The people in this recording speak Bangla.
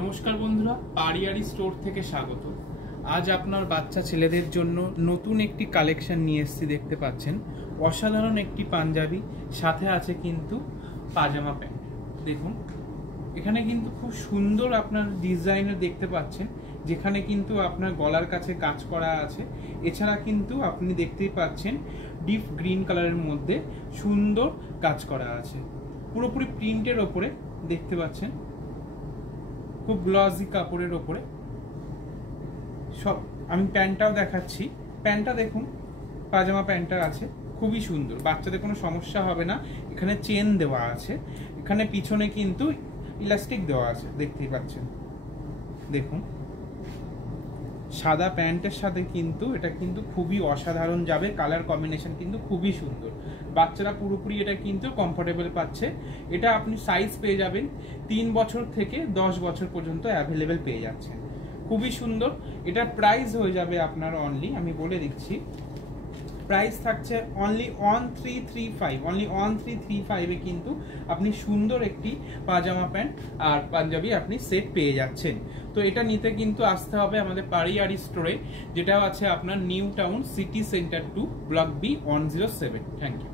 নমস্কার বন্ধুরা, পারিয়ারি স্টোর থেকে স্বাগত। আজ আপনার বাচ্চা ছেলেদের জন্য নতুন একটি কালেকশন নিয়ে এসেছি। দেখতে পাচ্ছেন অসাধারণ একটি পাঞ্জাবি, সাথে আছে কিন্তু পাজামা প্যান্ট। দেখুন এখানে কিন্তু খুব সুন্দর আপনার ডিজাইনের দেখতে পাচ্ছেন, যেখানে কিন্তু আপনার গলার কাছে কাজ করা আছে। এছাড়া কিন্তু আপনি দেখতেই পাচ্ছেন ডিপ গ্রিন কালারের মধ্যে সুন্দর কাজ করা আছে, পুরোপুরি প্রিন্টের ওপরে দেখতে পাচ্ছেন, খুব গ্লসি কাপড়ের ওপরে সব। আমি প্যান্টটাও দেখাচ্ছি। প্যান্টটা দেখুন, পাজামা প্যান্টটা আছে, খুবই সুন্দর, বাচ্চাদের কোনো সমস্যা হবে না। এখানে চেন দেওয়া আছে, এখানে পিছনে কিন্তু ইলাস্টিক দেওয়া আছে, দেখতেই পাচ্ছেন। দেখুন সাদা প্যান্টের সাথে কিন্তু এটা কিন্তু খুবই অসাধারণ যাবে। কালার কম্বিনেশন কিন্তু খুবই সুন্দর, বাচ্চারা পুরোপুরি এটা কিন্তু কমফোর্টেবল পাচ্ছে। এটা আপনি সাইজ পেয়ে যাবেন 3 বছর থেকে 10 বছর পর্যন্ত অ্যাভেলেবেল পেয়ে যাচ্ছেন, খুবই সুন্দর। এটার প্রাইস হয়ে যাবে আপনার অনলি, আমি বলে দিচ্ছি, প্রাইস থাকছে অনলি 1335 এ কিন্তু আপনি সুন্দর একটি পাজামা প্যান্ট আর পাঞ্জাবি আপনি সেট পেয়ে যাচ্ছেন। তো এটা নিতে কিন্তু আসতে হবে আমাদের পারিয়ারি স্টোরে, যেটা আছে আপনার New Town City Centre 2 block B 107। Thank you.